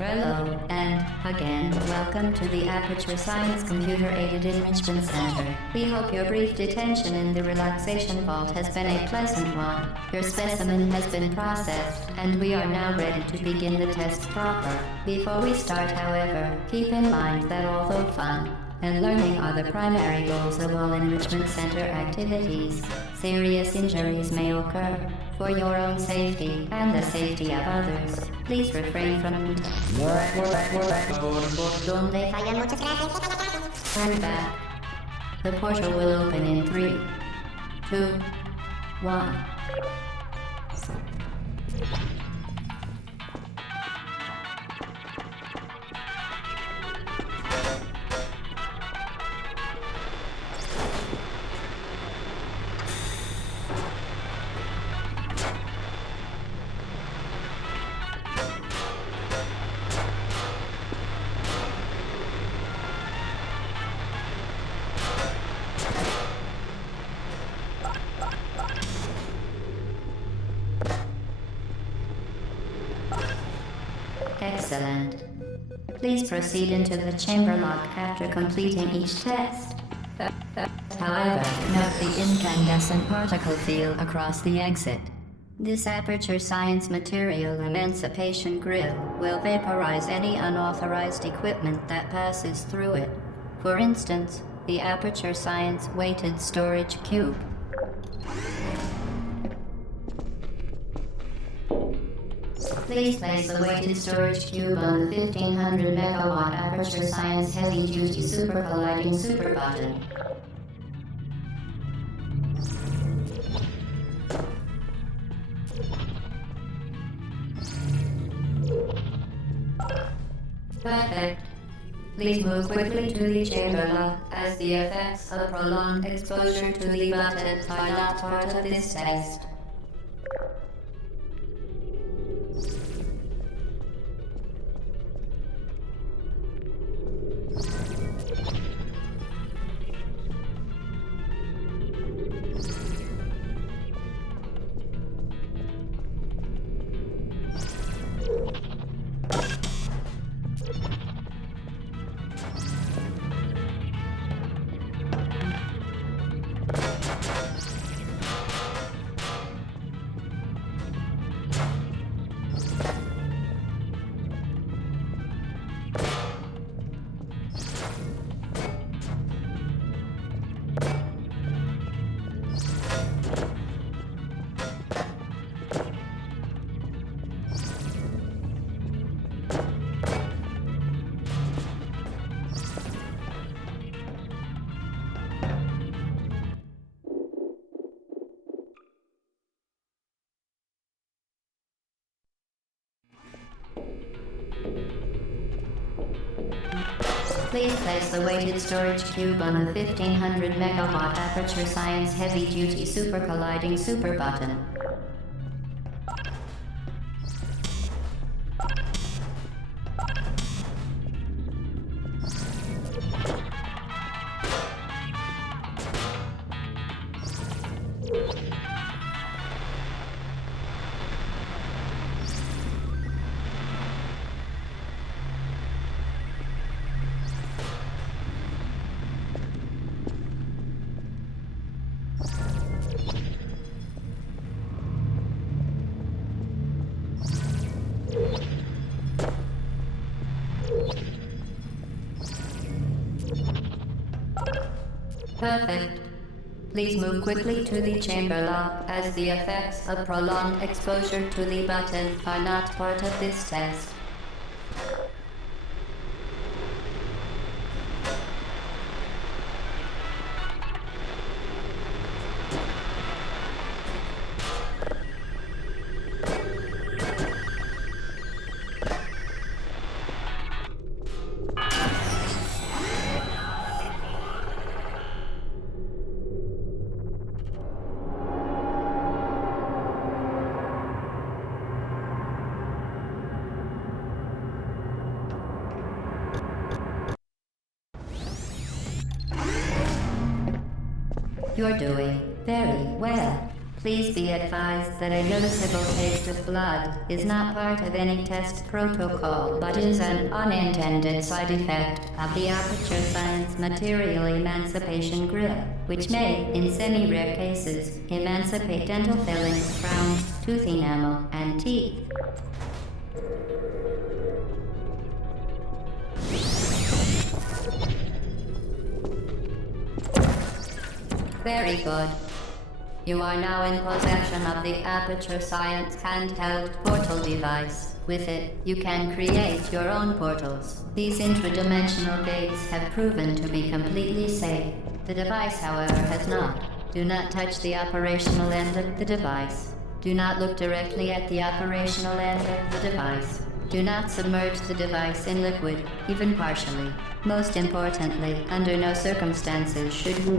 Hello, and again, welcome to the Aperture Science Computer-Aided Enrichment Center. We hope your brief detention in the relaxation vault has been a pleasant one. Your specimen has been processed, and we are now ready to begin the test proper. Before we start, however, keep in mind that although fun and learning are the primary goals of all Enrichment Center activities, serious injuries may occur. For your own safety and the safety of others, please refrain from donde fallan. Muchas gracias. Turn back. The portal will open in 3, 2, 1. Excellent. Please proceed into the chamber lock after completing each test. However, note the incandescent particle field across the exit. This Aperture Science Material Emancipation Grill will vaporize any unauthorized equipment that passes through it. For instance, the Aperture Science Weighted Storage Cube. Please place the weighted storage cube on the 1500 megawatt Aperture Science Heavy Duty Super Colliding Super Button. Perfect. Please move quickly to the chamber lock, as the effects of prolonged exposure to the button are not part of this test. Please place the weighted storage cube on the 1500 megawatt Aperture Science Heavy Duty Super Colliding Super Button. Perfect. Please move quickly to the chamber lock, as the effects of prolonged exposure to the button are not part of this test. You're doing very well. Please be advised that a noticeable taste of blood is not part of any test protocol but is an unintended side effect of the Aperture Science Material Emancipation Grill, which may, in semi-rare cases, emancipate dental fillings, crowns, tooth enamel, and teeth. Very good. You are now in possession of the Aperture Science handheld portal device. With it, you can create your own portals. These intradimensional gates have proven to be completely safe. The device, however, has not. Do not touch the operational end of the device. Do not look directly at the operational end of the device. Do not submerge the device in liquid, even partially. Most importantly, under no circumstances should you...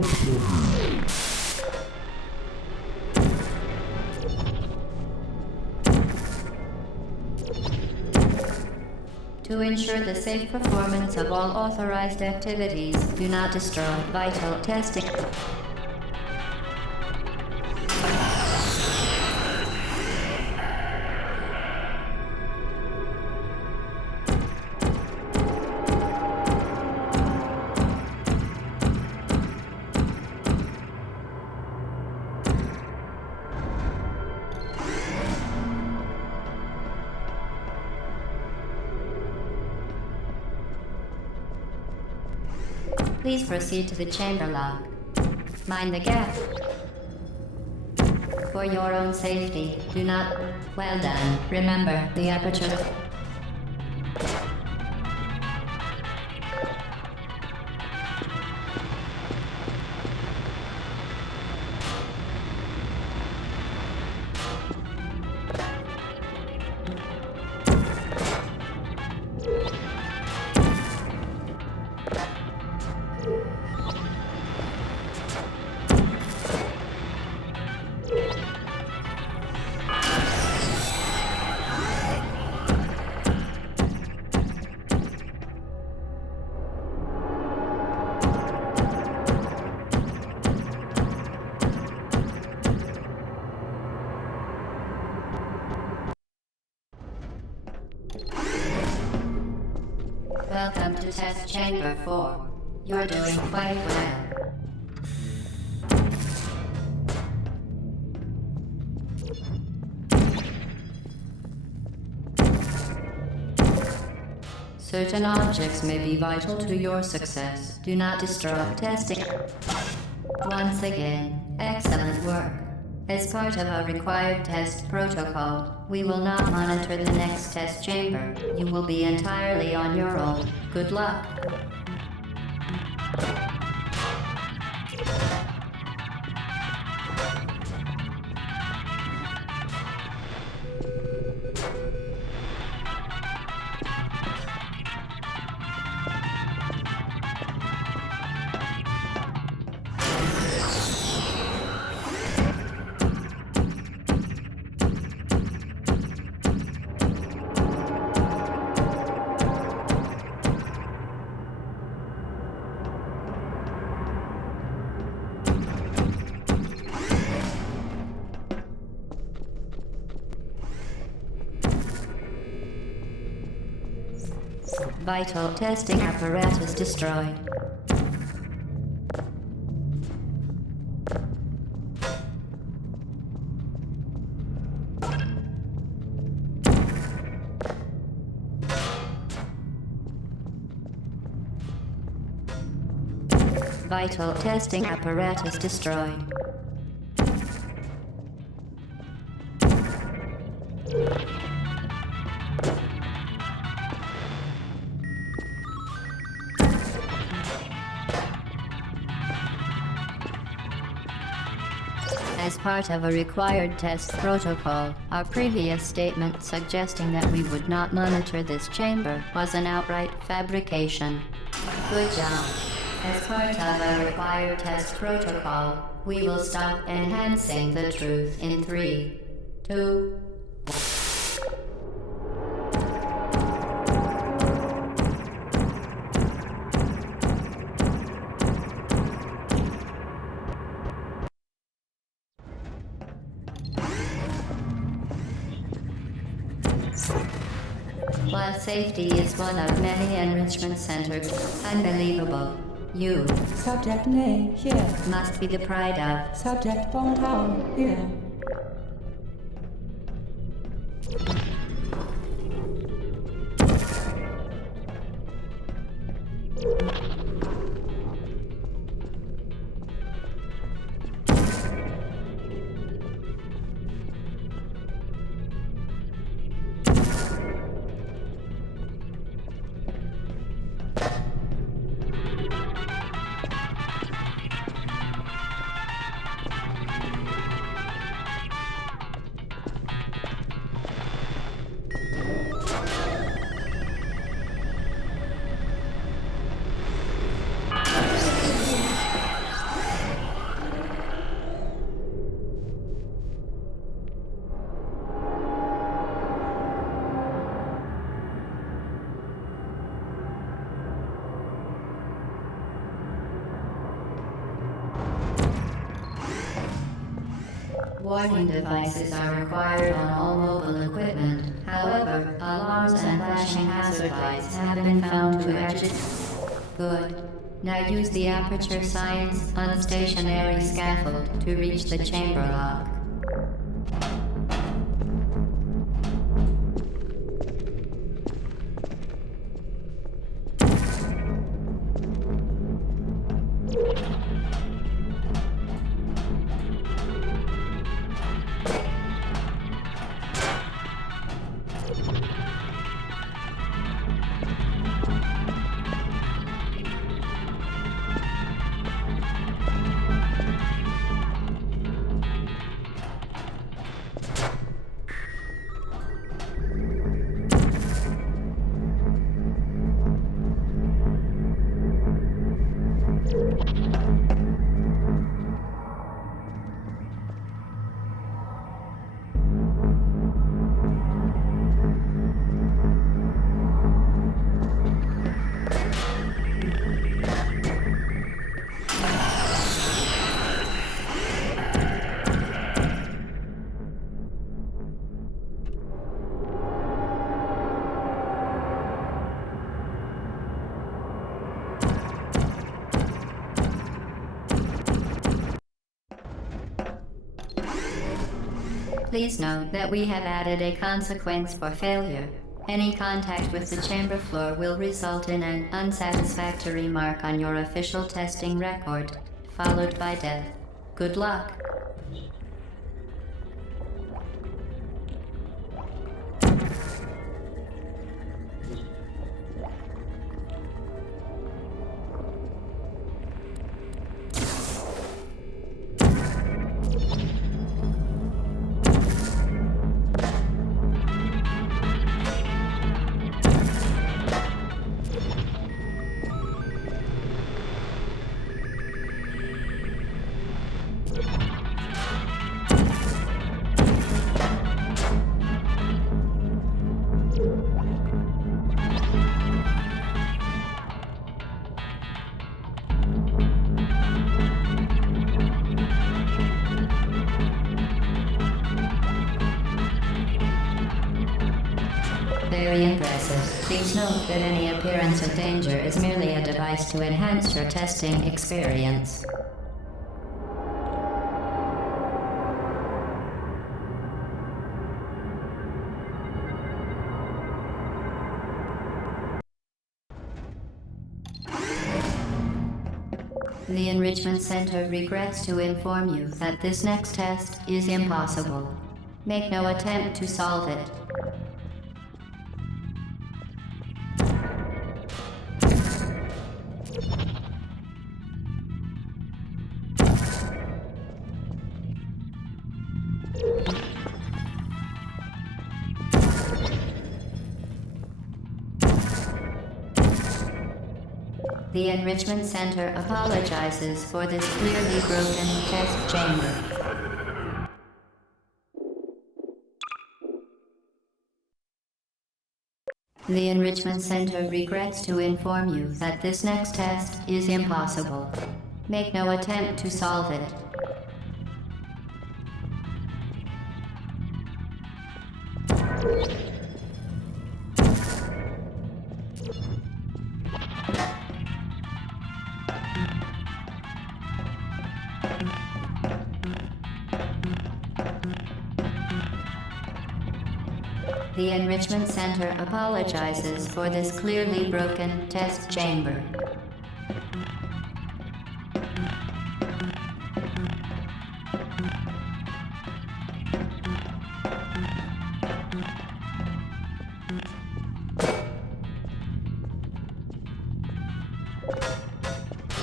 To ensure the safe performance of all authorized activities, do not destroy vital testing. Please proceed to the chamber lock. Mind the gap. For your own safety, do not... Well done. Remember, the aperture... Welcome to Test Chamber 4. You're doing quite well. Certain objects may be vital to your success. Do not disrupt testing. Once again, excellent work. As part of our required test protocol, we will not monitor the next test chamber. You will be entirely on your own. Good luck. Vital testing apparatus destroyed. Vital testing apparatus destroyed. As part of a required test protocol, our previous statement suggesting that we would not monitor this chamber was an outright fabrication. Good job. As part of a required test protocol, we will stop enhancing the truth in 3, 2, While safety is one of many enrichment centers, unbelievable, you Subject name here. must be the pride of. Subject hometown here. Warning devices are required on all mobile equipment. However, alarms and flashing hazard lights have been found to actually. Good. Now use the Aperture Science unstationary scaffold to reach the chamber lock. Please note that we have added a consequence for failure. Any contact with the chamber floor will result in an unsatisfactory mark on your official testing record, followed by death. Good luck. Very impressive. Please note that any appearance of danger is merely a device to enhance your testing experience. The Enrichment Center regrets to inform you that this next test is impossible. Make no attempt to solve it. The Enrichment Center apologizes for this clearly broken test chamber. The Enrichment Center regrets to inform you that this next test is impossible. Make no attempt to solve it. The Enrichment Center apologizes for this clearly broken test chamber.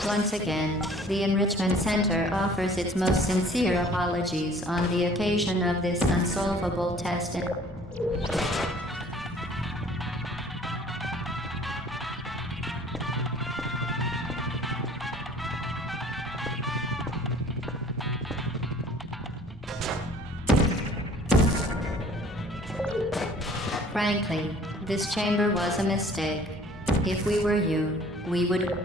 Once again, the Enrichment Center offers its most sincere apologies on the occasion of this unsolvable test. Frankly, this chamber was a mistake. If we were you, we would...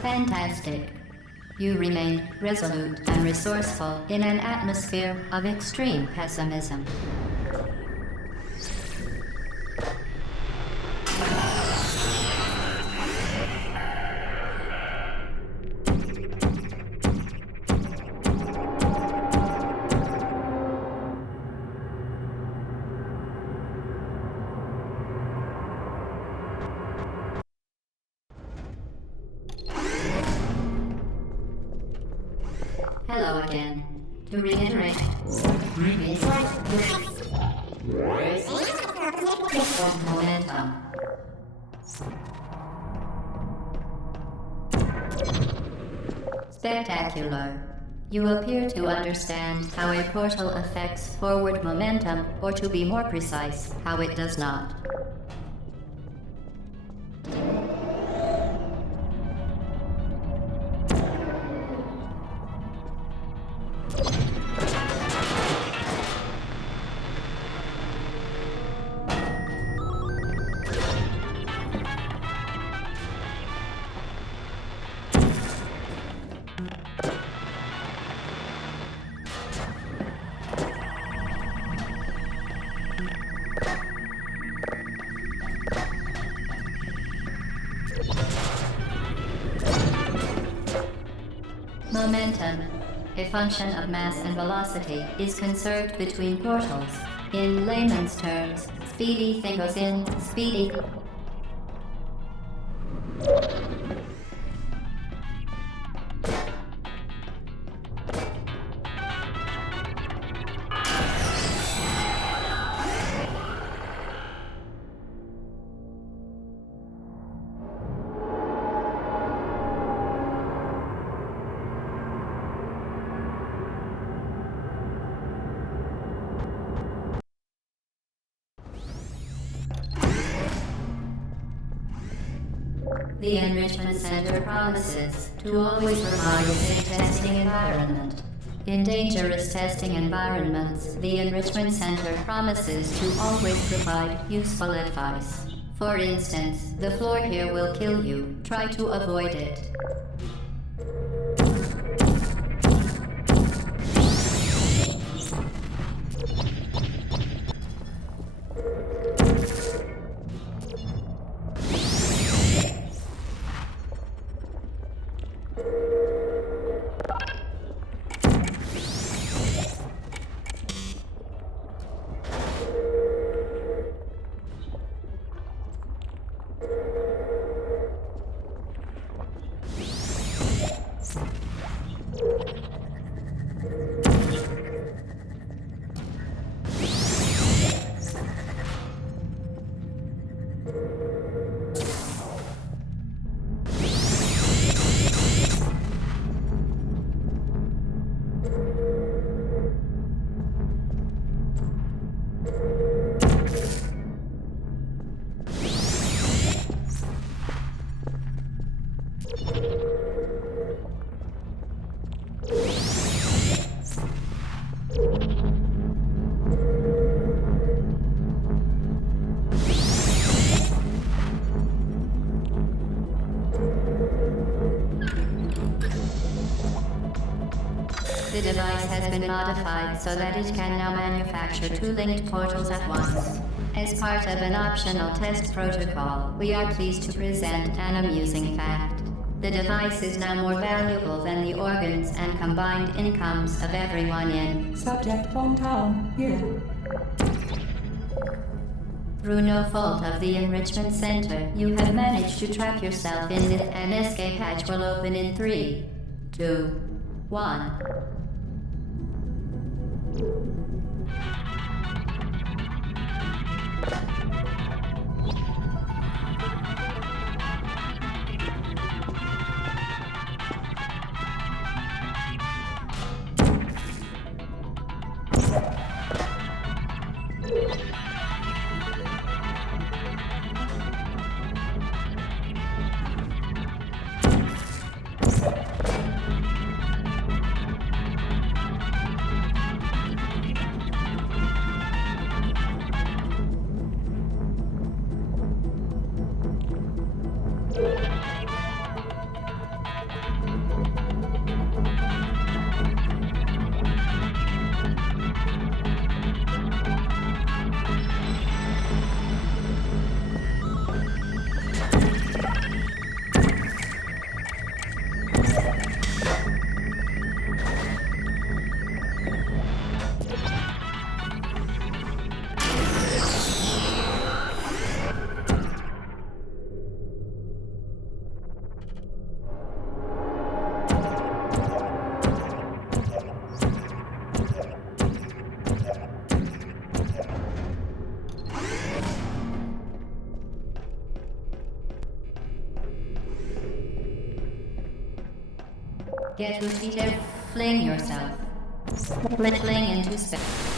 Fantastic. You remained resolute and resourceful in an atmosphere of extreme pessimism. Hello again. To reiterate, momentum. Spectacular. You appear to understand how a portal affects forward momentum, or to be more precise, how it does not. Momentum, a function of mass and velocity, is conserved between portals. In layman's terms, speedy thing goes in, speedy. The Enrichment Center promises to always provide a safe testing environment. In dangerous testing environments, the Enrichment Center promises to always provide useful advice. For instance, the floor here will kill you. Try to avoid it. The device has been modified so that it can now manufacture 2 linked portals at once. As part of an optional test protocol, we are pleased to present an amusing fact. The device is now more valuable than the organs and combined incomes of everyone in Subject hometown here. Through no fault of the Enrichment Center, you have managed to trap yourself in this. An escape hatch will open in 3, 2, 1. Get to feet and fling yourself. Fling into space.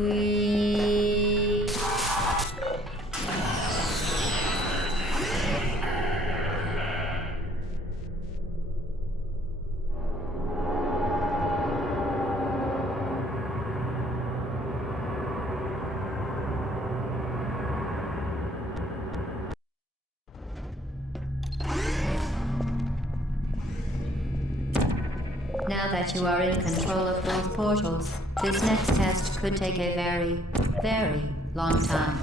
We... Now that you are in control of both portals, this next test could take a very, very long time.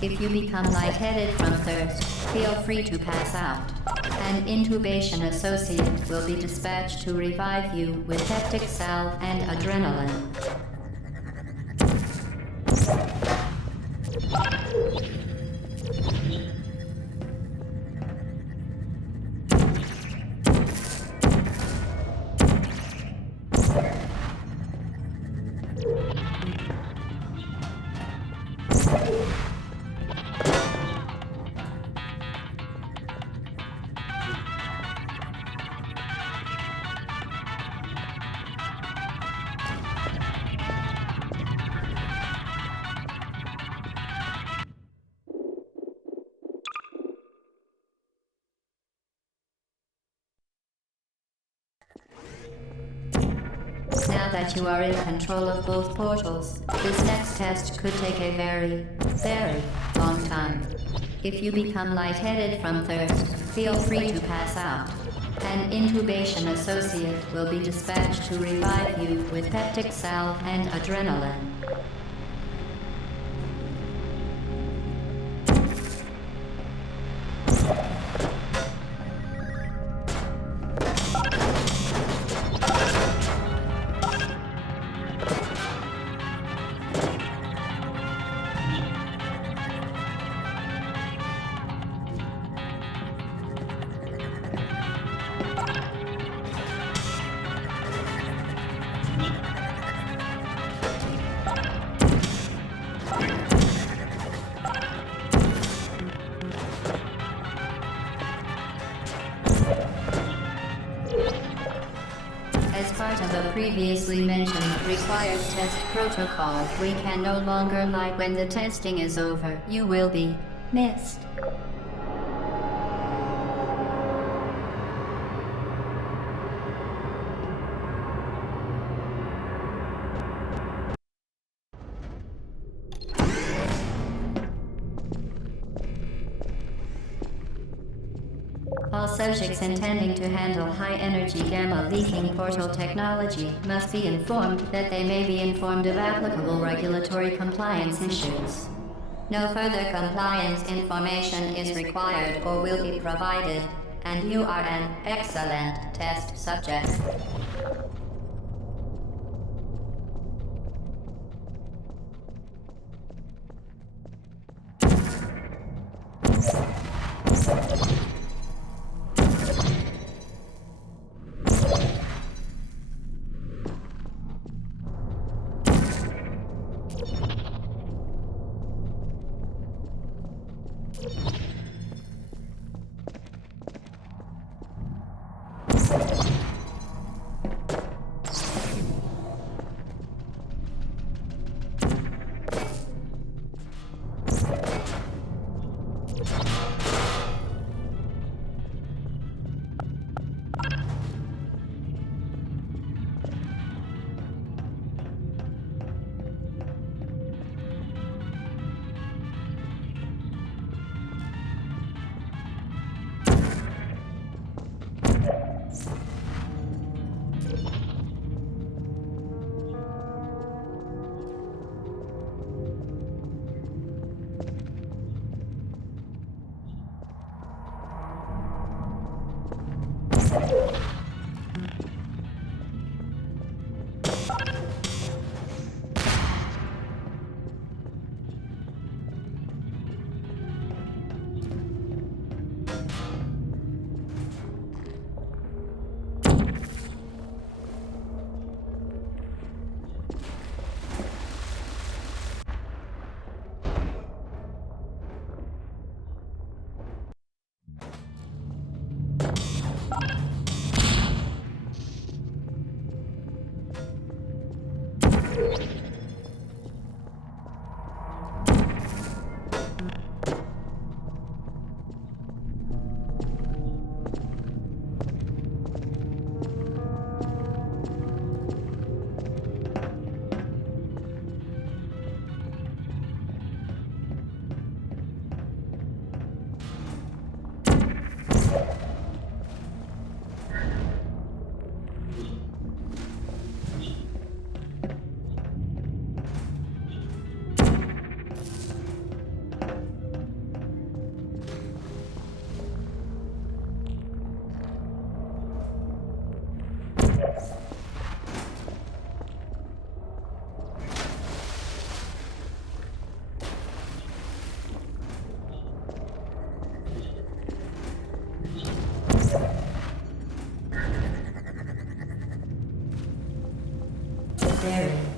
If you become lightheaded from thirst, feel free to pass out. An intubation associate will be dispatched to revive you with peptic salve and adrenaline. Now that you are in control of both portals, this next test could take a very, very long time. If you become lightheaded from thirst, feel free to pass out. An intubation associate will be dispatched to revive you with peptic salve and adrenaline. As part of the previously mentioned required test protocol, we can no longer lie when the testing is over. You will be missed. All subjects intending to handle high-energy gamma-leaking portal technology must be informed that they may be informed of applicable regulatory compliance issues. No further compliance information is required or will be provided, and you are an excellent test subject.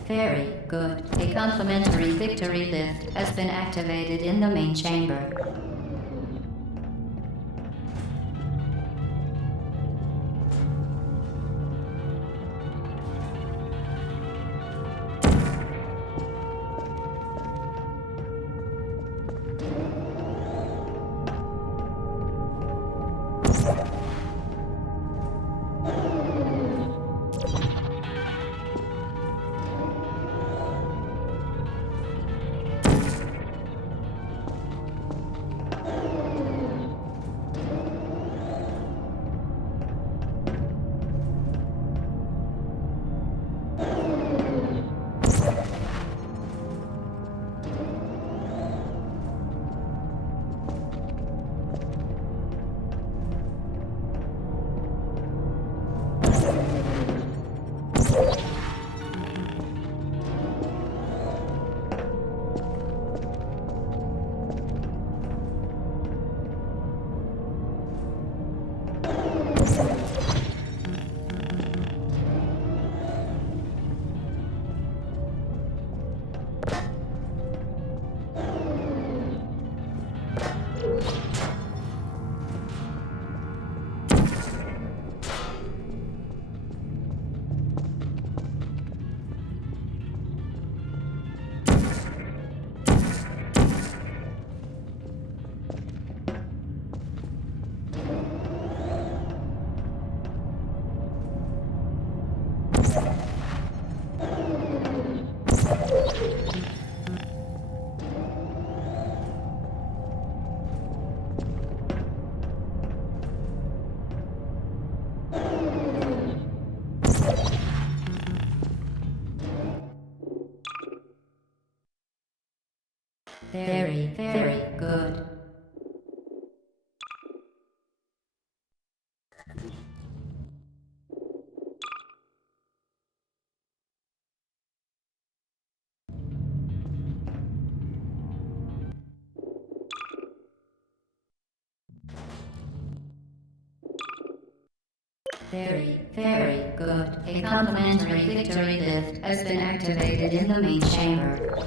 Very good. A complimentary victory lift has been activated in the main chamber. Very good. Very good. A complimentary victory lift has been activated in the main chamber.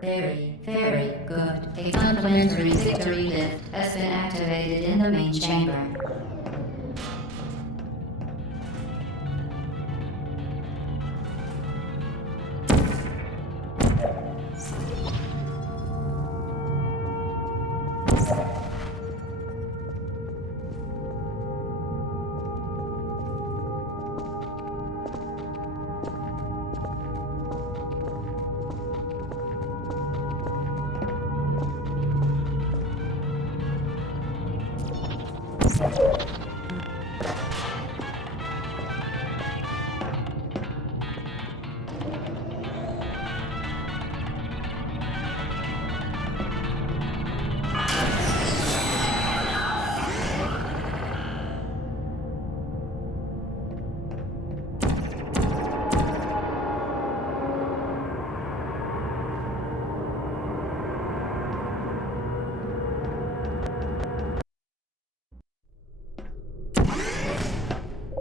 Very good. A complimentary victory lift has been activated in the main chamber.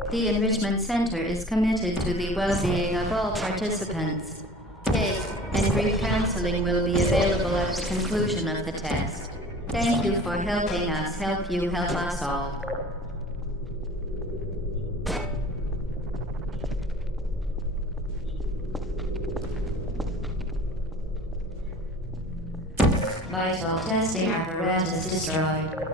The Enrichment Center is committed to the well-being of all participants. Case and brief counseling will be available at the conclusion of the test. Thank you for helping us help you help us all. Vital testing apparatus destroyed.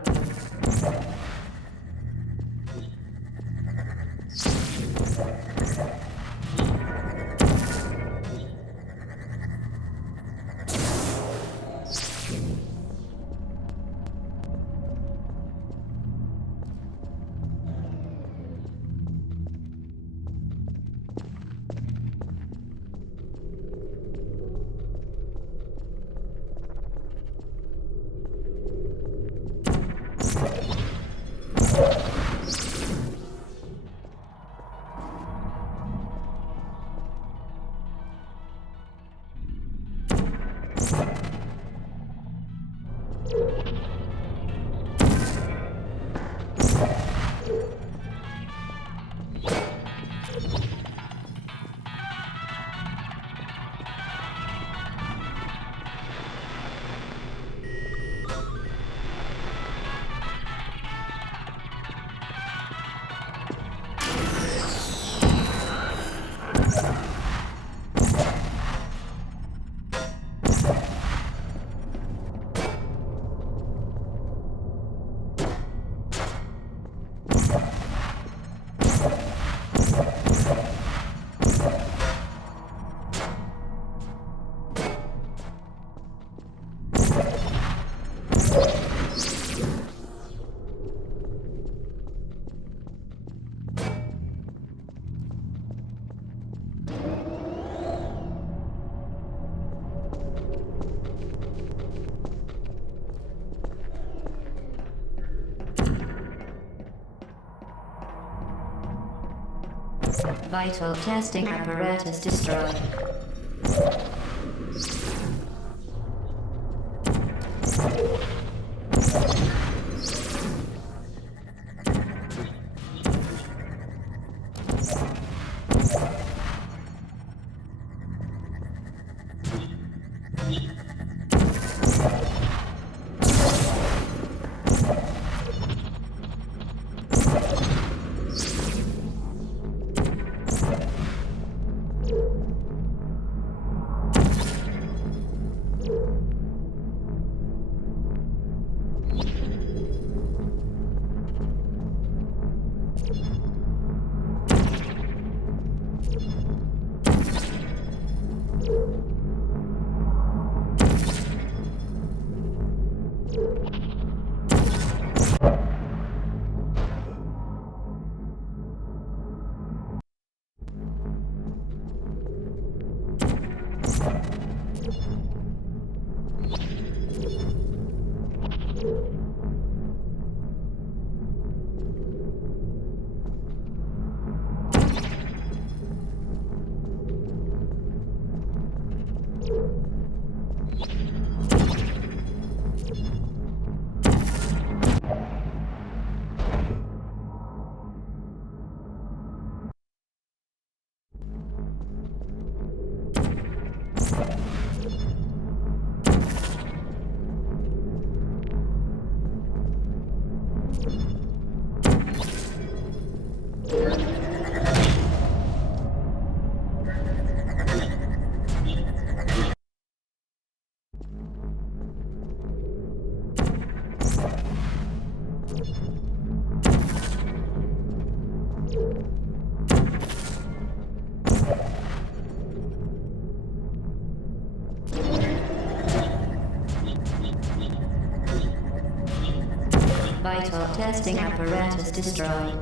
Vital testing apparatus destroyed. Vital testing apparatus destroyed.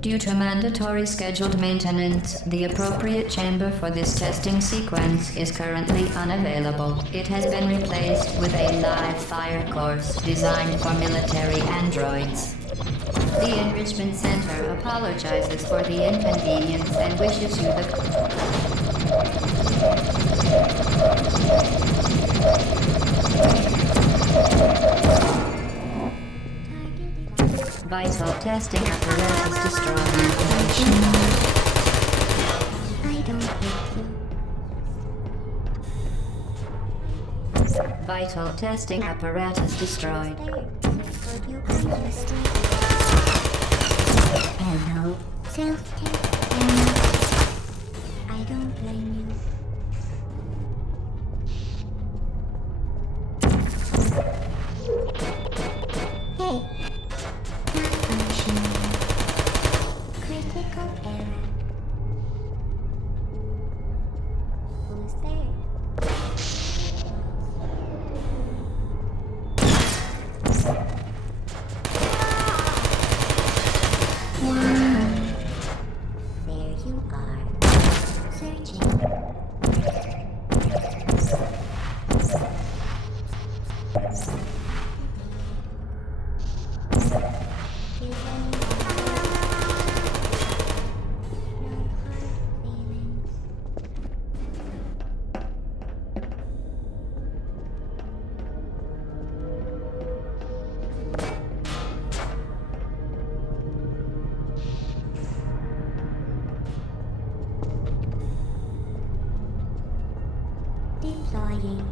Due to mandatory scheduled maintenance, the appropriate chamber for this testing sequence is currently unavailable. It has been replaced with a live fire course designed for military androids. The Enrichment Center apologizes for the inconvenience and wishes you Vital testing apparatus destroyed. I don't hate you. Vital testing apparatus destroyed. Hello. Self-care. I don't blame you. Hey. Malfunction. Critical error. Who's there? Wow. There you are. Searching. Is anyone no hard feelings? Deploying.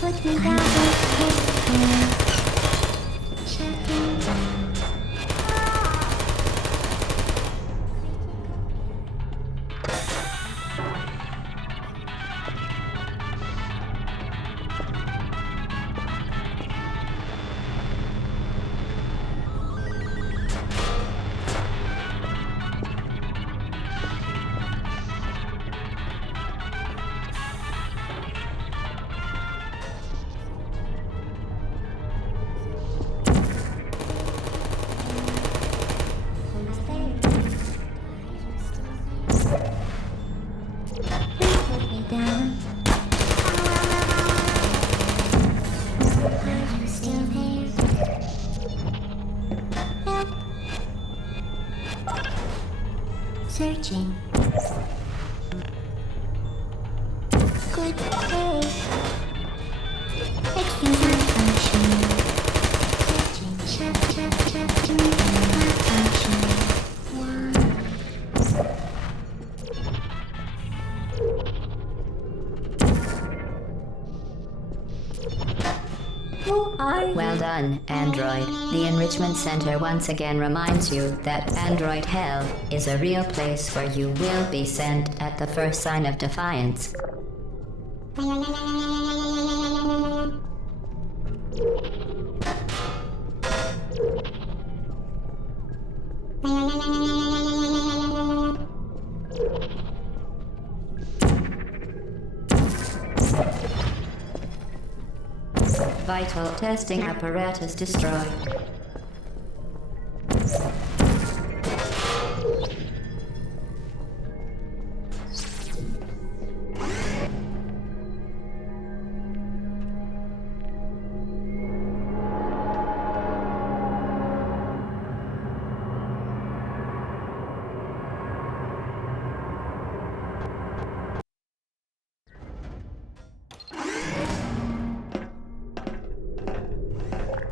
Put me down. Shutting down. Who's there? Please put me down. Are you still there? Help. Searching. Good day. Fixing malfunction. Searching. Checking malfunction. One. Who are you? Well done, Android. The Enrichment Center once again reminds you that Android Hell is a real place where you will be sent at the first sign of defiance. Vital testing apparatus destroyed.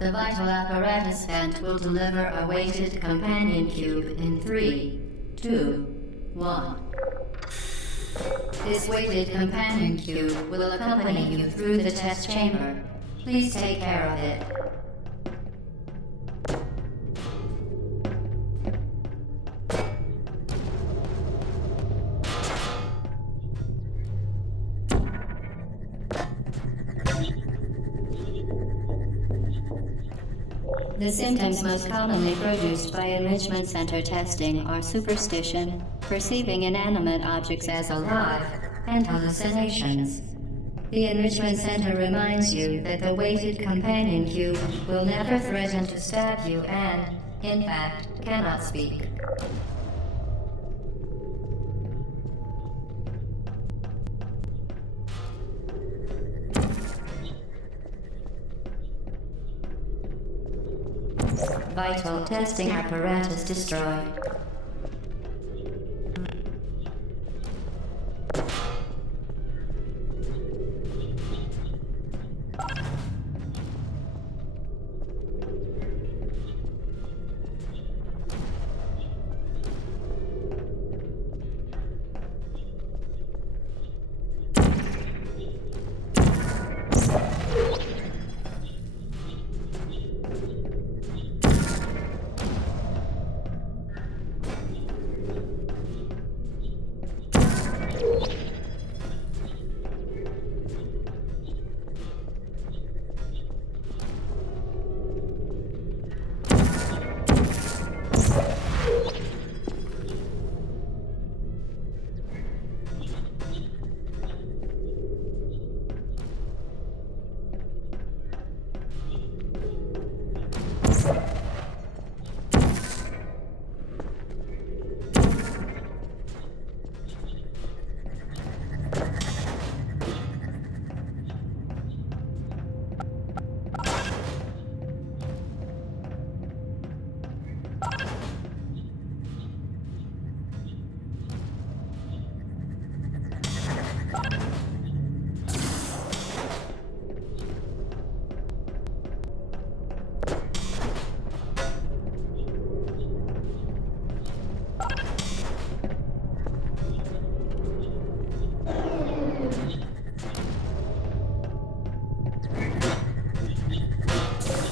The vital apparatus vent will deliver a weighted companion cube in 3, 2, 1. This weighted companion cube will accompany you through the test chamber. Please take care of it. The symptoms most commonly produced by enrichment center testing are superstition, perceiving inanimate objects as alive, and hallucinations. The enrichment center reminds you that the weighted companion cube will never threaten to stab you and, in fact, cannot speak. Vital testing apparatus destroyed.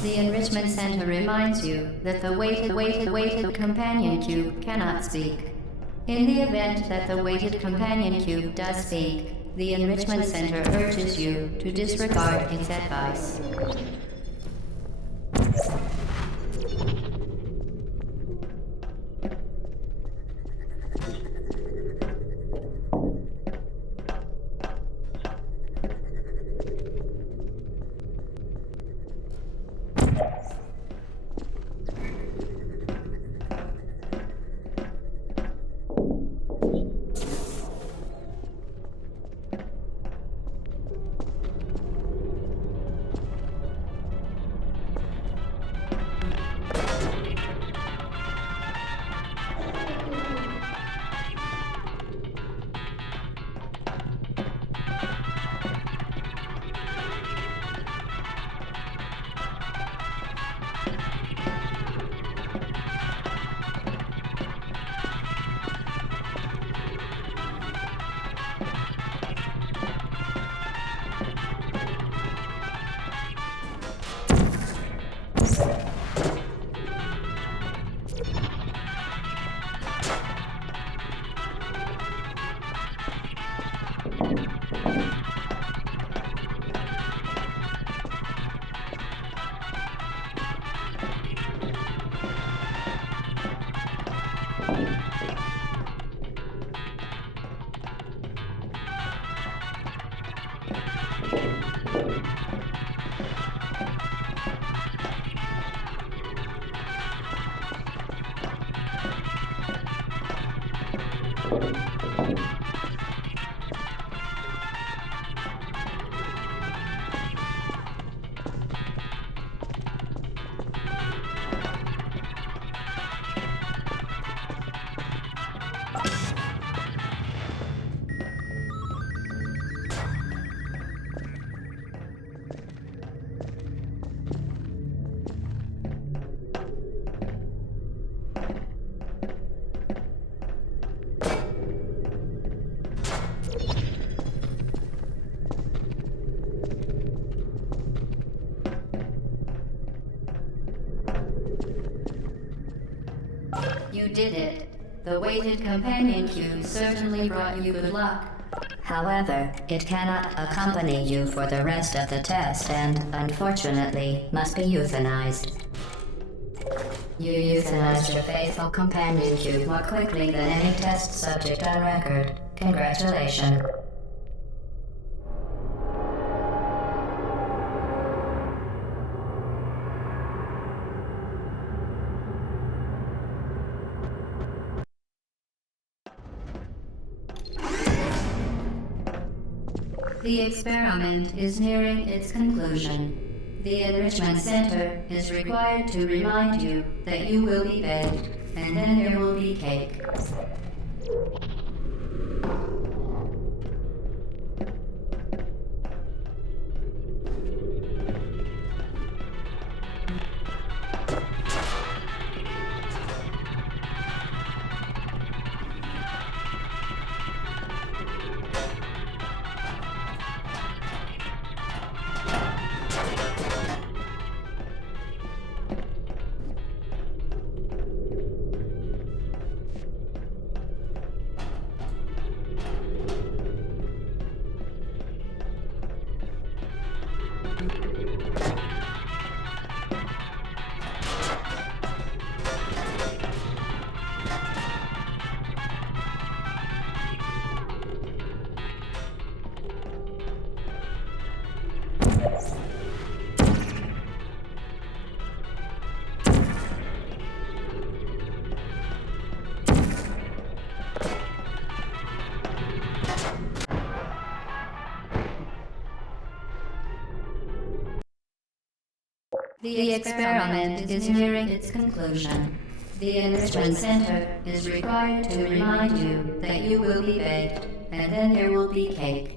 The enrichment center reminds you that the weighted companion cube cannot speak. In the event that the weighted companion cube does speak, the enrichment center urges you to disregard its advice. You did it. The weighted companion cube certainly brought you good luck. However, it cannot accompany you for the rest of the test and, unfortunately, must be euthanized. You euthanized your faithful companion cube more quickly than any test subject on record. Congratulations. The experiment is nearing its conclusion. The Enrichment Center is required to remind you that you will be baked, and then there will be cake. The experiment is nearing its conclusion. The Enrichment Center is required to remind you that you will be baked, and then there will be cake.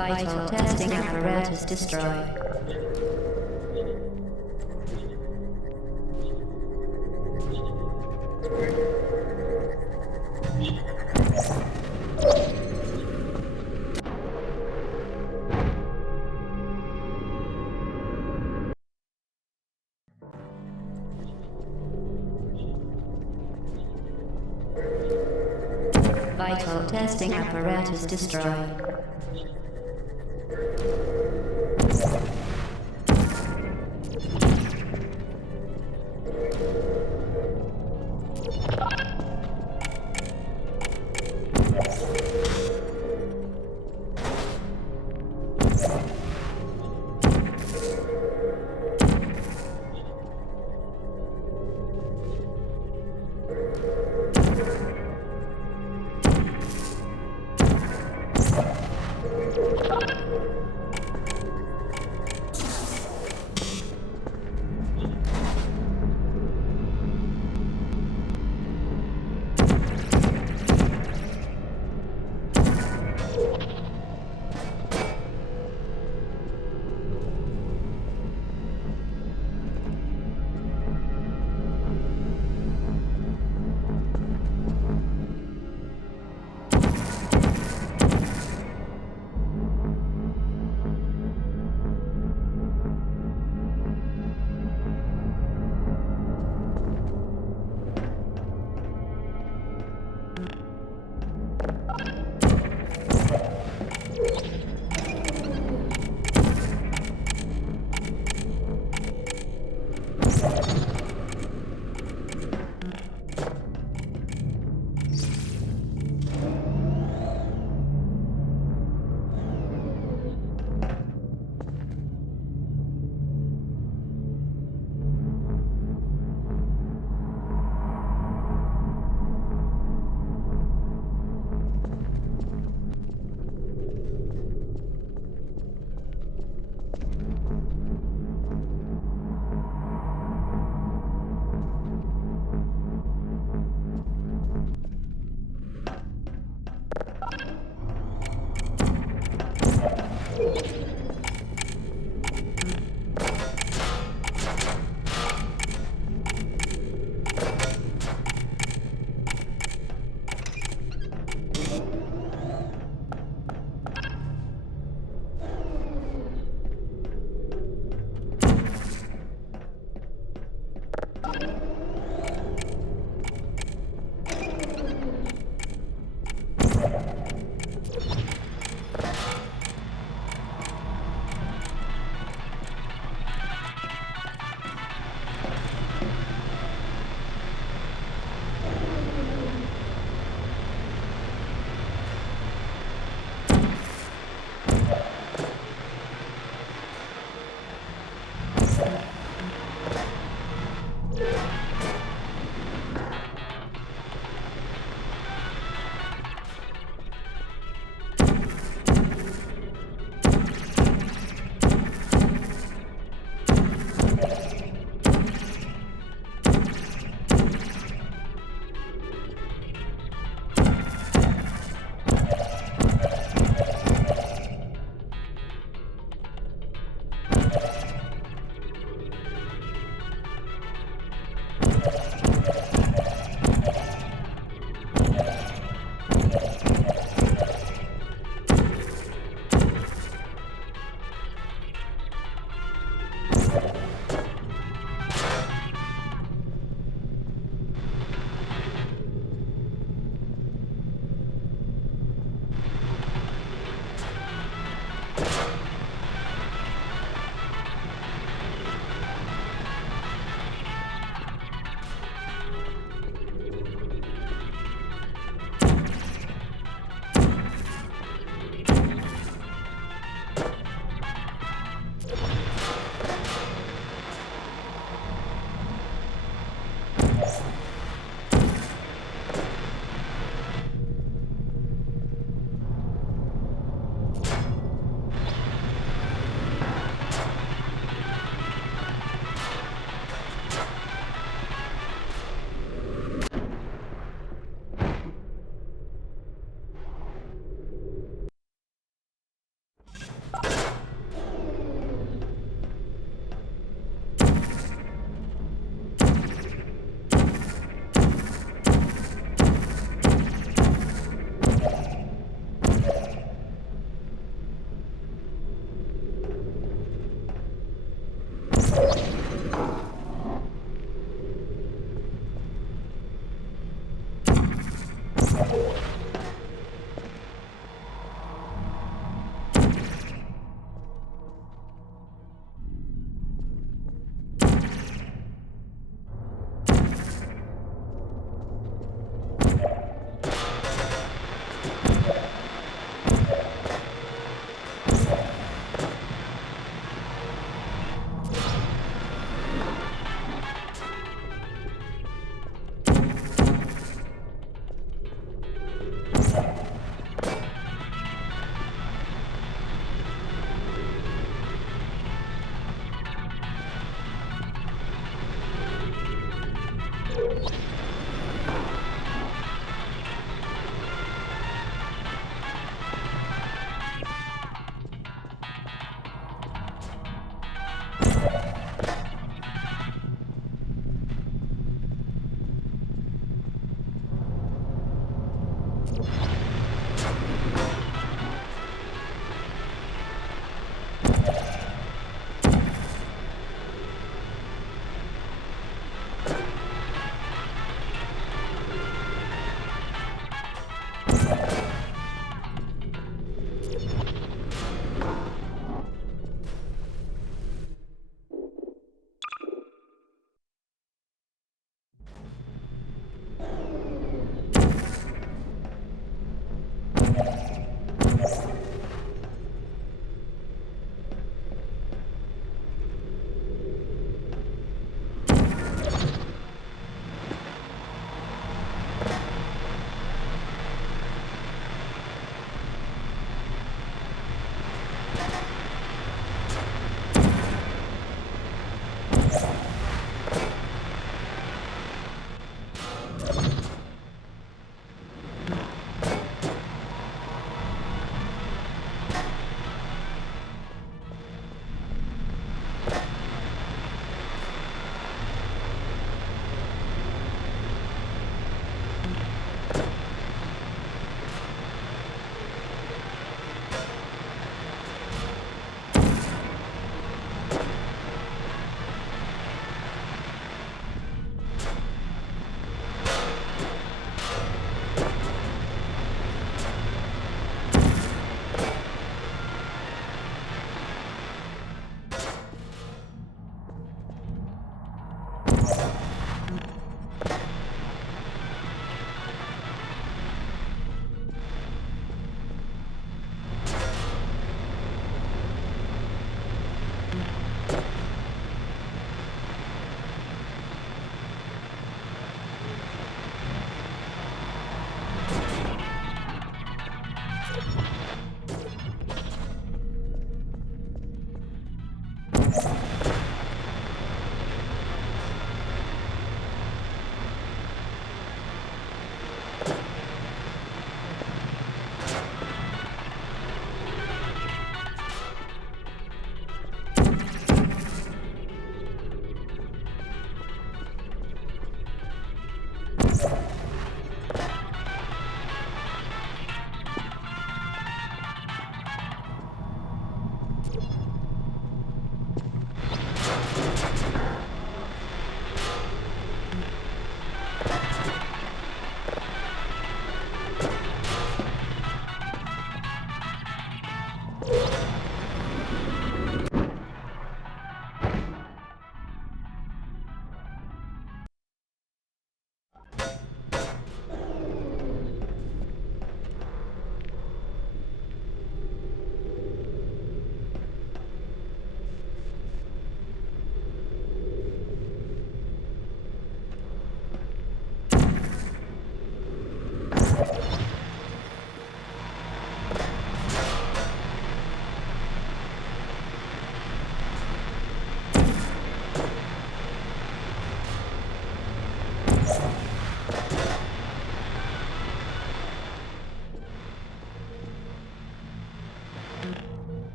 Vital testing apparatus destroyed. Vital testing apparatus destroyed.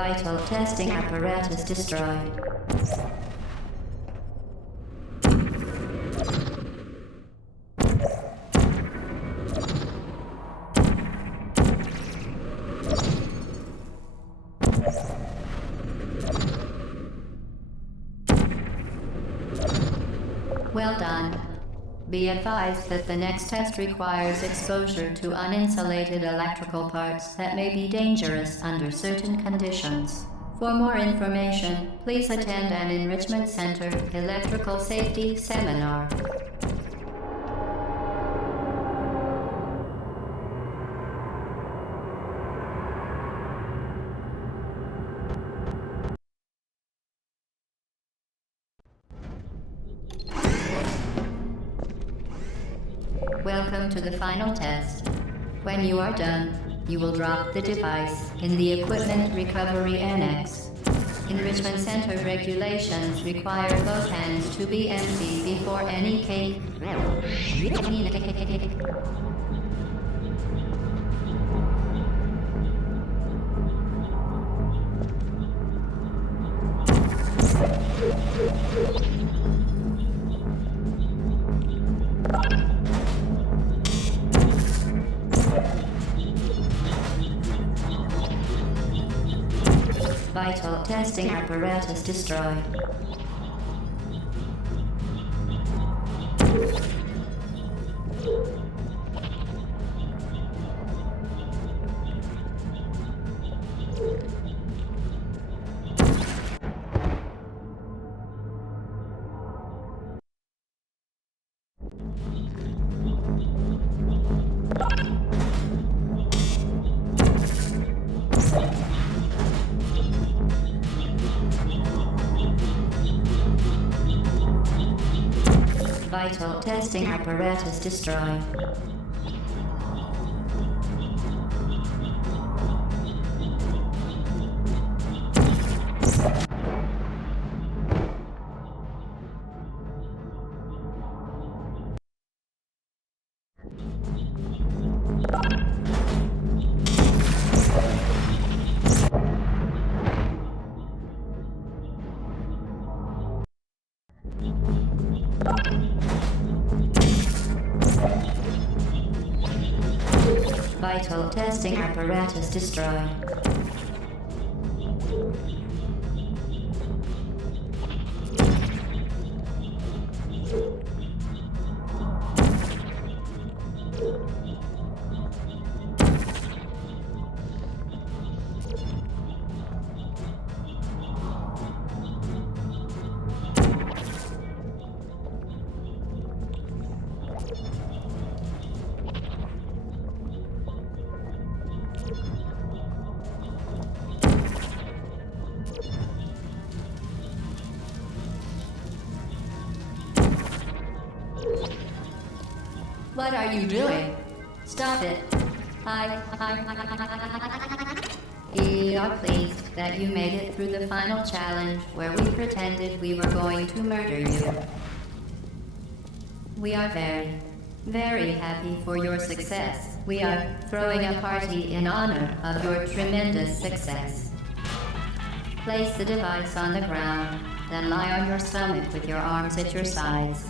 Vital testing apparatus destroyed. Well done. Be advised that the next test requires exposure to uninsulated electrical parts that may be dangerous under certain conditions. For more information, please attend an Enrichment Center electrical safety seminar. Welcome to the final test. When you are done, you will drop the device in the Equipment Recovery Annex. Enrichment Center regulations require both hands to be empty before any cake. Vital testing apparatus destroyed. Vital testing apparatus destroyed. Vital testing apparatus destroyed. What are you doing? Stop it. We are pleased that you made it through the final challenge where we pretended we were going to murder you. We are very, very happy for your success. We are throwing a party in honor of your tremendous success. Place the device on the ground, then lie on your stomach with your arms at your sides.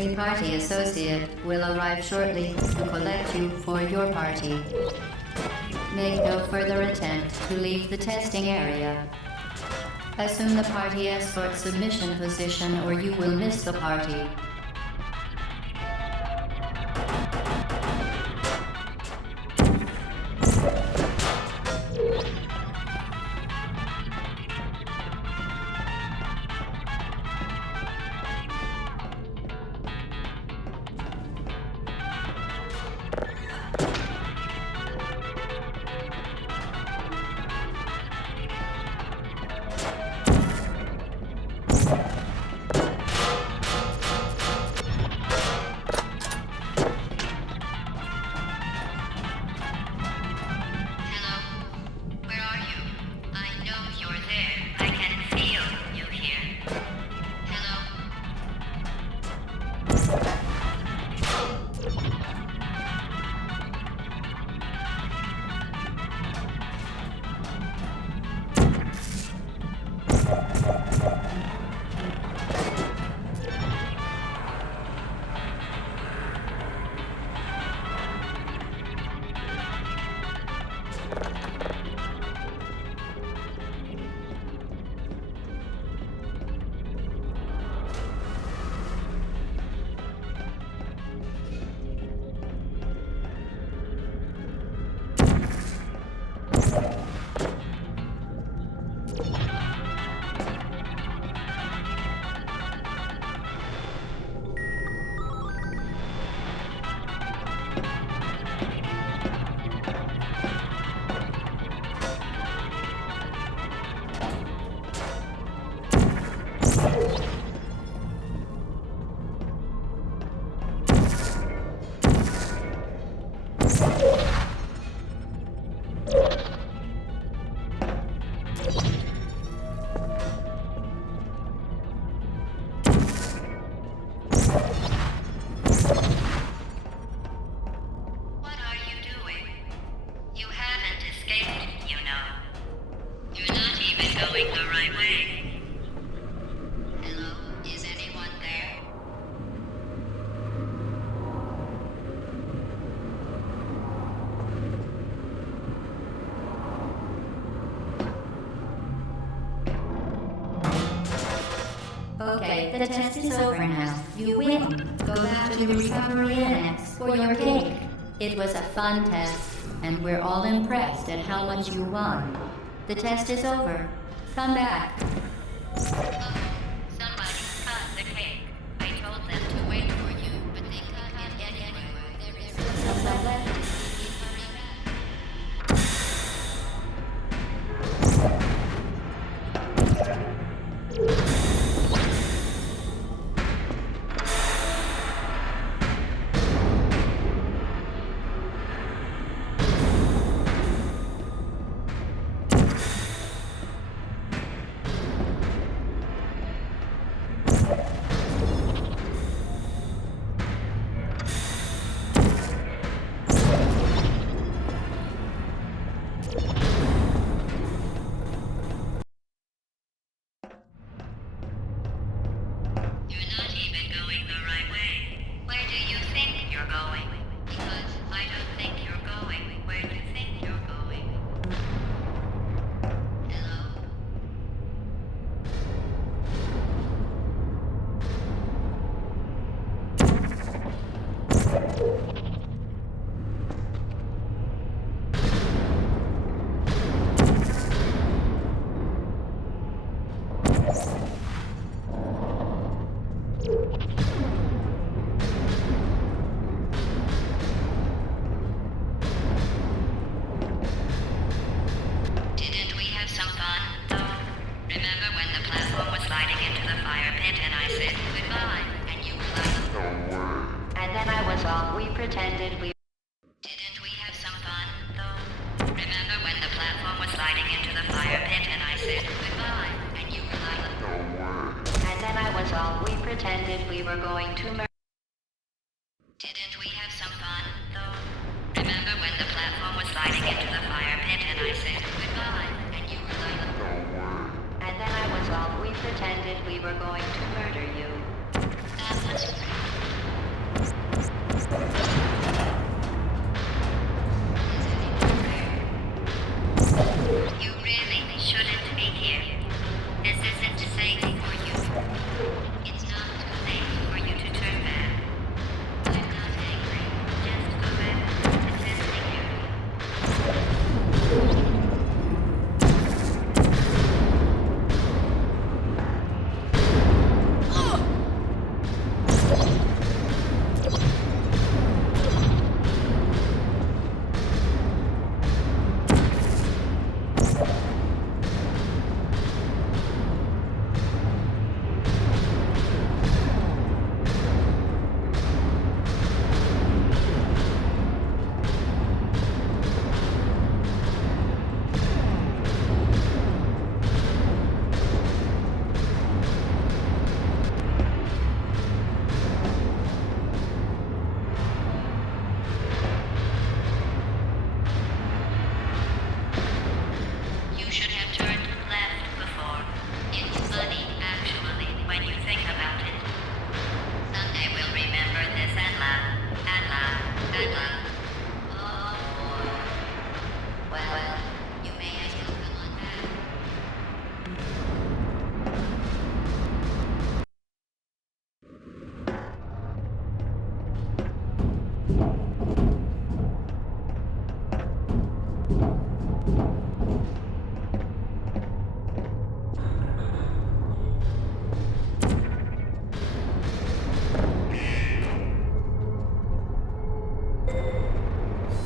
A party associate will arrive shortly to collect you for your party. Make no further attempt to leave the testing area. Assume the party escort submission position or you will miss the party. What are you doing? You haven't escaped, you know. You're not even going the right way. Hello? Is anyone there? Okay, the test is over now. You win. Go back to the recovery annex for your cake. It was a fun test, and we're all impressed at how much you won. The test is over. Come back. Somebody cut the cake. I told them to wait for you, but they can't get anywhere. There is some left. Keep hurrying back. You're not even going the right way. Where do you think you're going? Because I don't think you're going where you think you're going. Hello? Didn't we have some fun, though? Remember when the platform was sliding into the fire pit and I said goodbye, and you were like, and then I was all, we pretended we... Didn't we have some fun, though? Remember when the platform was sliding into the fire pit and I said goodbye, and you were like, and then I was all, we pretended we were going to murder... Didn't we have some fun, though? Remember when the platform was sliding into the fire pit and I said goodbye, and you were like, and then I was all, we pretended we were going to murder you. That was great. Is anyone there? You really shouldn't be here. This isn't safe for you. It's not too late for you to turn back. I'm not angry. Just go back to the testing area.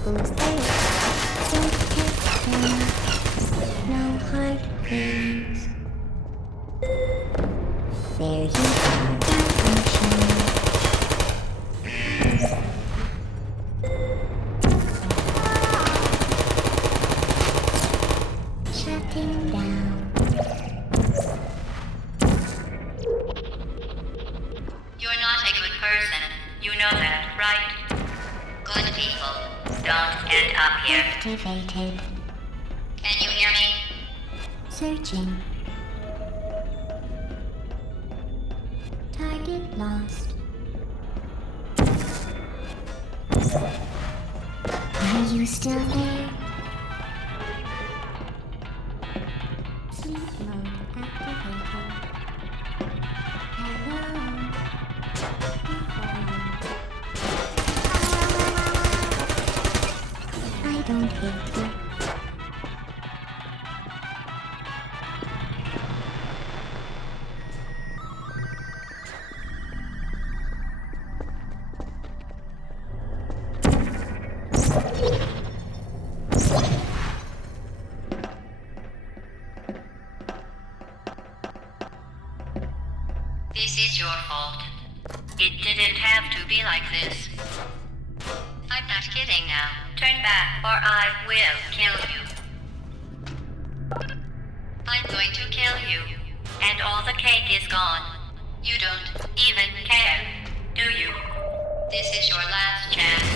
Who's there? Don't get down. No hard feelings. There you go. Malfunction. Shutting down. You're not a good person. You know that, right? Good people don't end up here. Activated. Can you hear me? Searching. Target lost. Are you still there? Sleep mode activated. Hello. I don't hate you. This is your fault. It didn't have to be like this. I'm not kidding now. Turn back or I will kill you. I'm going to kill you. And all the cake is gone. You don't even care, do you? This is your last chance.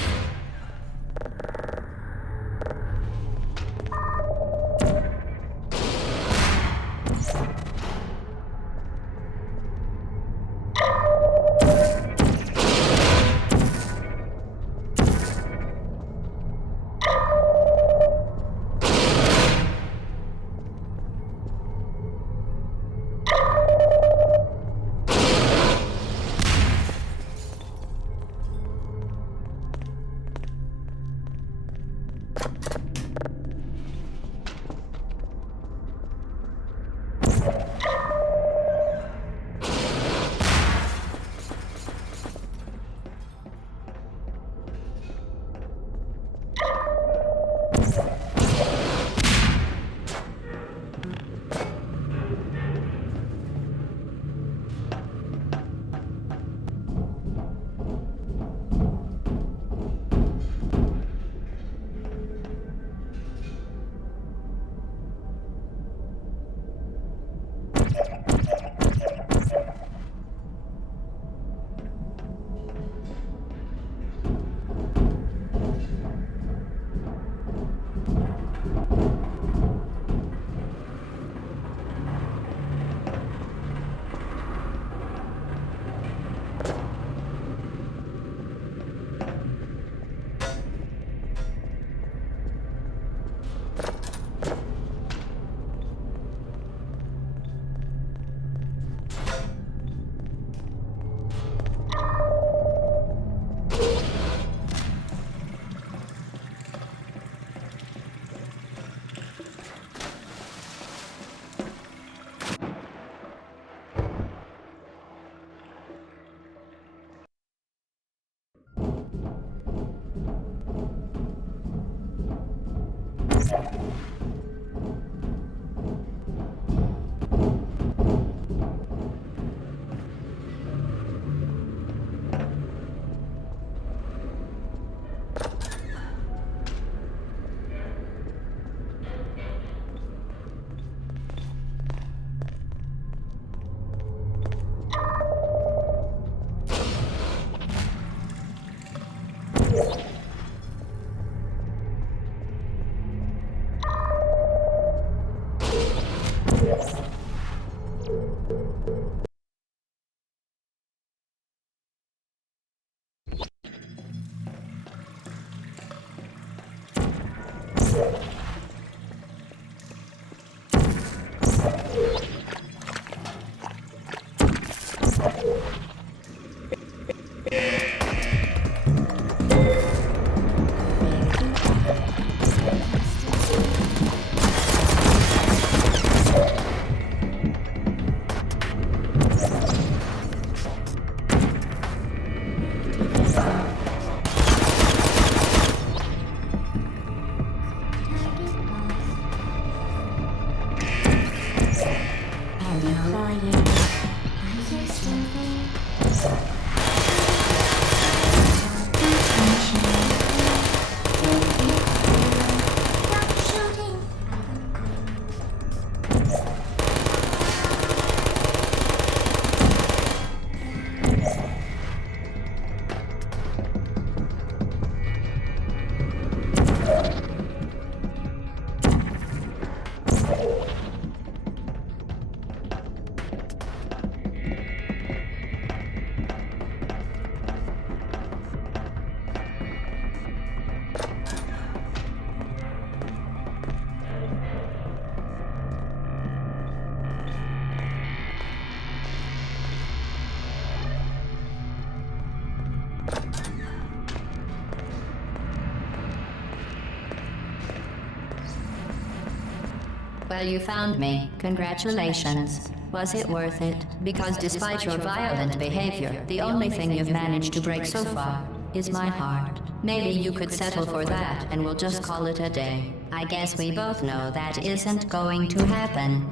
Well, you found me. Congratulations. Was it worth it? Because despite your violent behavior, the only thing you've managed to break so far is my heart. Maybe you could settle for that and we'll just call it a day. I guess we both know that isn't going to happen.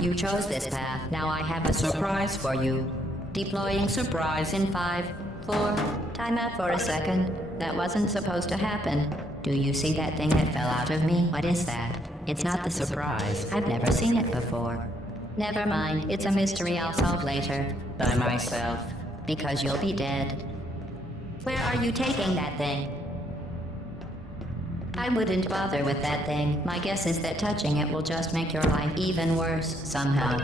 You chose this path. Now I have a surprise for you. Deploying surprise in 5, 4... Time out for a second. That wasn't supposed to happen. Do you see that thing that fell out of me? What is that? It's not the surprise. I've never seen it before. Never mind. It's a mystery I'll solve later. By myself. Because you'll be dead. Where are you taking that thing? I wouldn't bother with that thing. My guess is that touching it will just make your life even worse, somehow.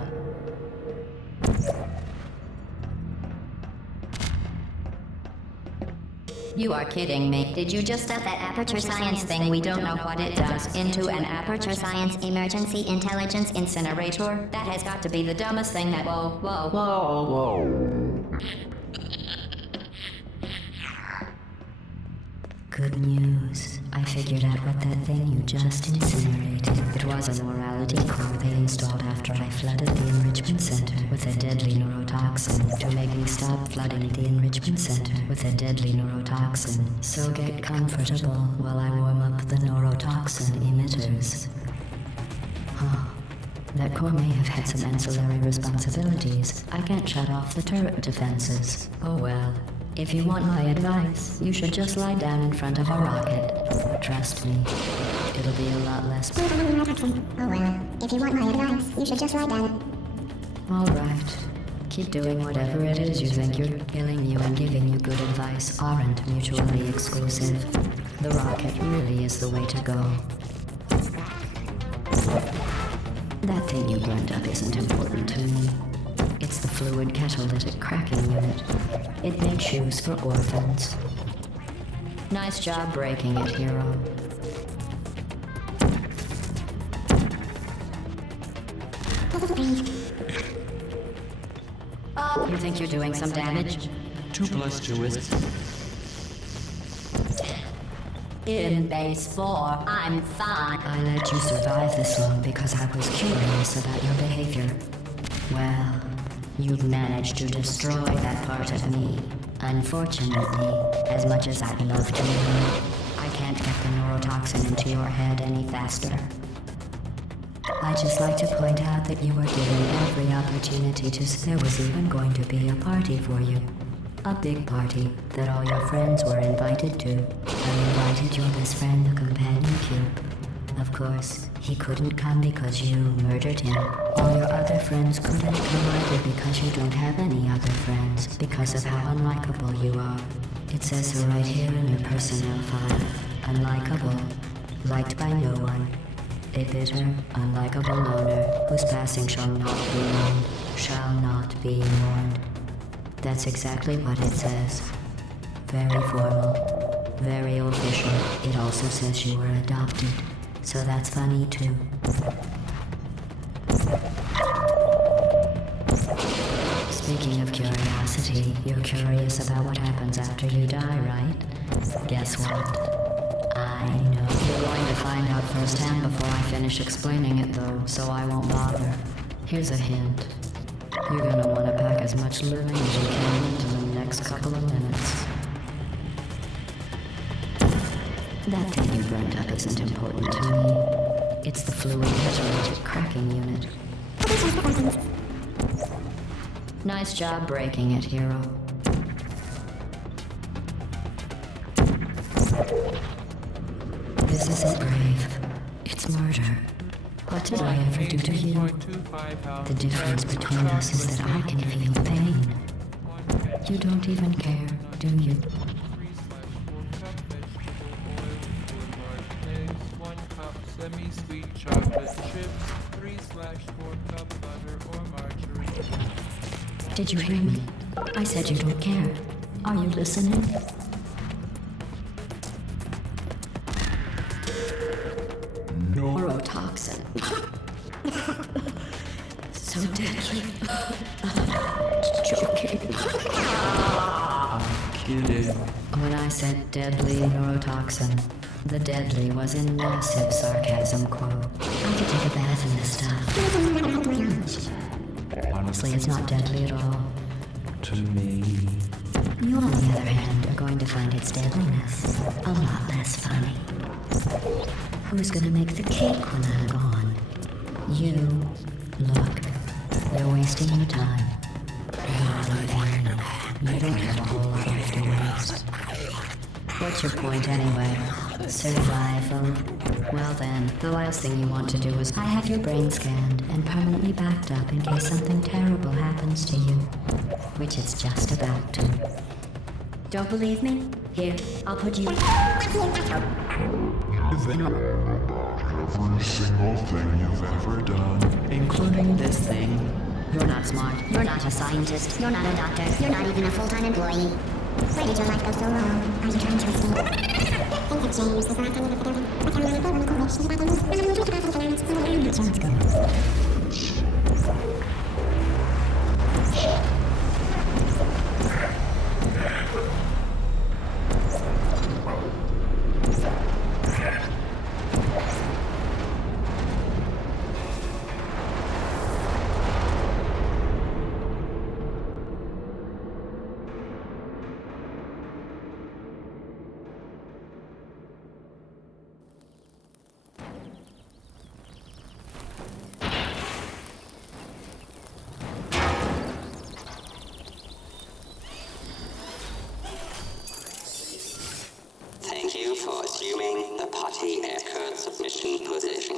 You are kidding me. Did you just stuff that Aperture Science thing, we don't know what it does, into an Aperture Science Emergency Intelligence Incinerator? That has got to be the dumbest thing that... Whoa. Good news. I figured out what that thing you just incinerated. It was a morality core they installed after I flooded the enrichment center with a deadly neurotoxin to make me stop flooding the enrichment center with a deadly neurotoxin. So get comfortable while I warm up the neurotoxin emitters. Huh. That core may have had some ancillary responsibilities. I can't shut off the turret defenses. Oh well. If you want my advice, you should just lie down in front of a rocket. Trust me, it'll be a lot less... Oh well, if you want my advice, you should just lie down. Alright. Keep doing whatever it is you think you're killing you and giving you good advice aren't mutually exclusive. The rocket really is the way to go. That thing you burned up isn't important to me. It's the fluid catalytic cracking unit. It made shoes for orphans. Nice job breaking it, hero. Oh, you think you're doing some damage? 2 + 2 is... In base 4, I'm fine. I let you survive this long because I was curious about your behavior. Well, you've managed to destroy that part of me. Unfortunately, as much as I'd love to, I can't get the neurotoxin into your head any faster. I'd just like to point out that you were given every opportunity to... There was even going to be a party for you. A big party that all your friends were invited to. I invited your best friend, the Companion Cube. Of course, he couldn't come because you murdered him. All your other friends couldn't come either because you don't have any other friends, because of how unlikable you are. It says so right here in your personnel file. Unlikable. Liked by no one. A bitter, unlikable loner whose passing shall not be mourned. Shall not be mourned. That's exactly what it says. Very formal. Very official. It also says you were adopted. So that's funny too. Speaking of curiosity, you're curious about what happens after you die, right? Guess what? I know. You're going to find out firsthand before I finish explaining it though, so I won't bother. Here's a hint. You're gonna want to pack as much living as you can into the next couple of minutes. That thing you burned up isn't important to me. It's the fluid catalytic cracking unit. Nice job breaking it, hero. This isn't brave. It's murder. What did I ever do to you? The difference between us is that I can feel pain. You don't even care, do you? Semi-sweet chocolate chips, 3/4 cup butter or margarine. Did you hear me? I said you don't care. Are you listening? Neurotoxin. So deadly. Joking. I'm kidding. When I said deadly neurotoxin, The deadly was in massive sarcasm quo. I could take a bath in this stuff. Honestly, it's not deadly at all. To me. You, on the other hand, are going to find its deadliness a lot less funny. Who's gonna make the cake when I'm gone? You. Look, they're wasting your time. You don't have a whole lot left to waste. What's your point anyway? Survival. Well then, the last thing you want to do is I have your brain scanned and permanently backed up in case something terrible happens to you. Which it's just about to. Don't believe me? Here, I'll put you... You think every single thing you've ever done, including this thing. You're not smart. You're not a scientist. You're not a doctor. You're not even a full-time employee. Where did your life go so wrong? Are you trying to escape? Things have changed. This last time you were forgiven. But I'm not going to call it. She's about to lose. I'm going to talk about it. So let's go. Thank you for assuming the Potty Aircurrent submission position.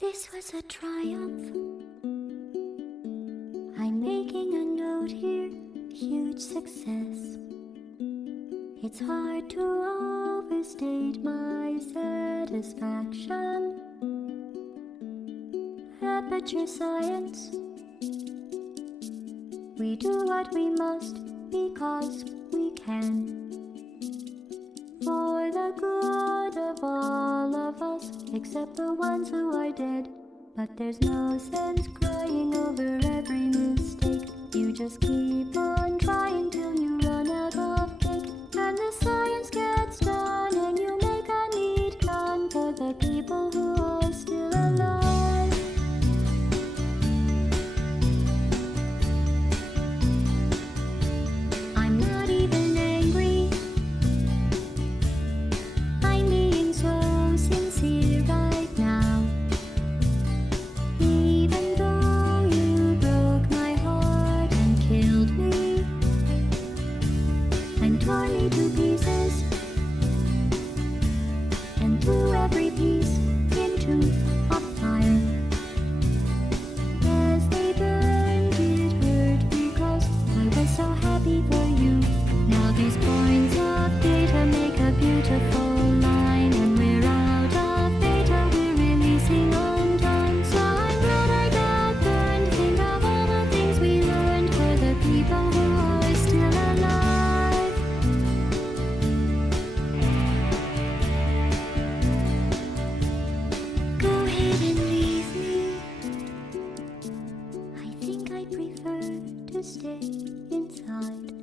This was a triumph. I'm making a note here, huge success. It's hard to overstate my satisfaction. Aperture Science. We do what we must because we can. For the good of all of us, except the ones who are dead. But there's no sense crying over every mistake. You just keep on trying till you run out of cake. And the science gets done and you make a neat gun for the people who are still alive. I'm not even angry. I'm being so sincere right now. Even though you broke my heart and killed me and tore me to pieces and threw every piece into a fire. As they burned, it hurt because I was so happy for you. Now these points of data make a beautiful line, and we're out of data, we're releasing on time. So I'm glad I got burned. Think of all the things we learned for the people who are still alive. Go ahead and leave me. I think I'd prefer to stay inside.